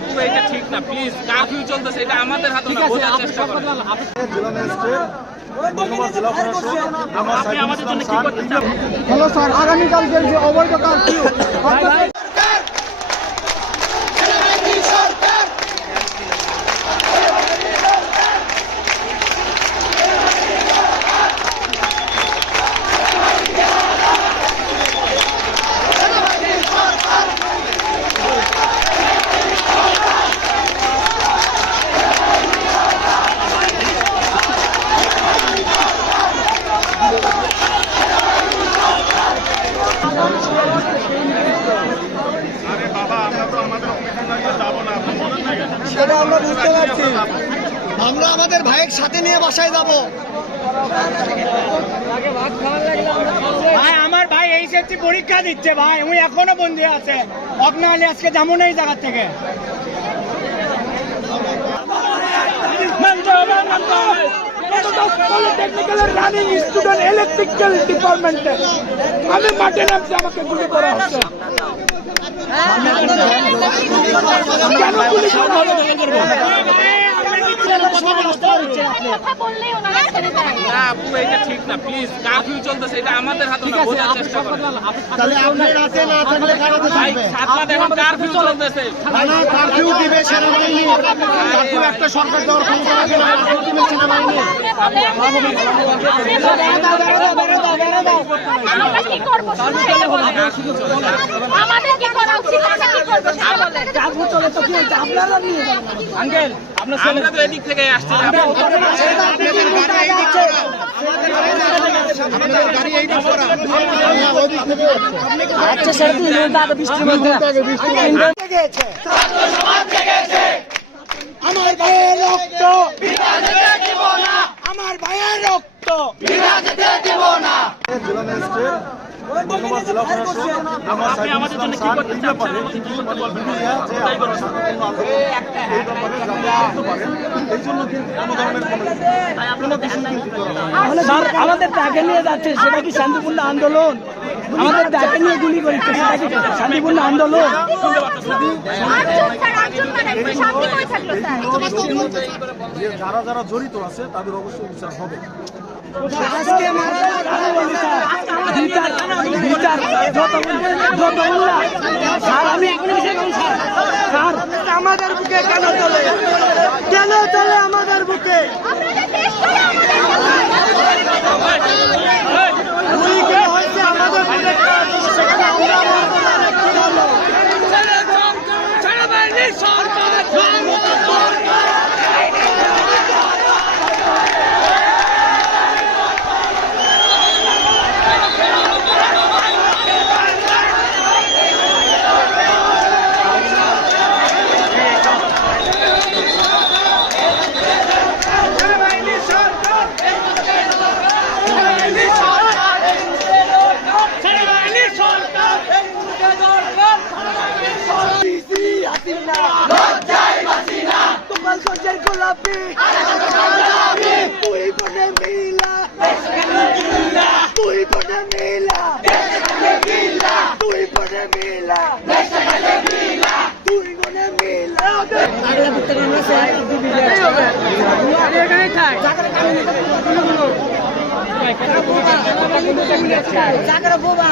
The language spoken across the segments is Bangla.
আপু এটা ঠিক না প্লিজ কারফিউ চলতেছে এটা আমাদের হাতে না বোঝার চেষ্টা করেন। জেলা ম্যাজিস্ট্রেট আমাদের জন্য কি করতে চান? হ্যালো স্যার আগামীকালকের যে অবৈধ কারফিউ সেটা আমরা বুঝতে পারছি। আমরা আমাদের ভাইয়ের সাথে নিয়ে বাসায় যাব। ভাই আমার ভাই এইচএসসি পরীক্ষা দিচ্ছে ভাই। উনি এখনও বন্দি আছে অগ্নালি আজকে যাব না এই জায়গার থেকে। পলিটেকনিক্যালের রানিং স্টুডেন্ট ইলেকট্রিক্যাল ডিপার্টমেন্টে আমি মাঠে নামছি আমাকে গুলি করা হচ্ছে। কেন গুলি করা হলো? কথা বললেই ওনারা ছেড়ে দেয় না আপু এটা ঠিক না প্লিজ কারফিউ চলতেছে এটা আমাদের হাতে না বোঝার চেষ্টা করেন তাহলে আপনার হাতে না থাকলে কারাতে ভাই আপনাদের এখন কারফিউ চলতেছে থানা কারফিউ দিবে সেনাবাহিনী কারফিউ একটা সরকার দেওয়ার ক্ষমতা আঙ্কেল আমরা তো এদিক থেকে আসছি আচ্ছা স্যার তুই দাদা বৃষ্টির মধ্যে আমার ভাইয়ের রক্ত। আমার ভাইয়ের রক্ত। আমাদের জন্য কি করতে চাচ্ছেন আমাদের কি করতে বলবেন? মিডিয়া যে আপনারা শান্তিপূর্ণ আন্দোলন এই ব্যাপারে যাতে করতে পারেন এই জন্য কিন্তু কোনো ধরনের কোনো কোনো কিছু কিন্তু করা না। স্যার আমাদের ডাকে নিয়ে যাচ্ছে সেটা কি শান্তিপূর্ণ আন্দোলন? আমাদের ডাকে নিয়ে গুলি করছে শান্তিপূর্ণ আন্দোলন। যারা যারা জড়িত আছে তাদের অবশ্যই বিচার হবে। আমাদের বুকে কেন চলে? কেন চলে আমাদের বুকে আপনাদের দেশ করে আমাদের গুলি কেন হয়েছে আমাদের বুকে সেখানে আমরা বলব না রে, কি হলো? হাসিনা। লজ্জায় বাসিনা তোমার সঞ্জয় গোলাপি। তুই বনে মিলা। তুই বনে মিলা। তুই বনে মিলা। তুই বনে মিলা। আগলা করতে আমরা স্যার এই হবে এখানে থাক জায়গাটা বোবা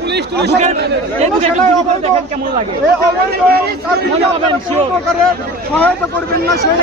পুলিশ কেমন লাগে। এই অবৈধ কারফিউ সহায়তা করবেন না সেই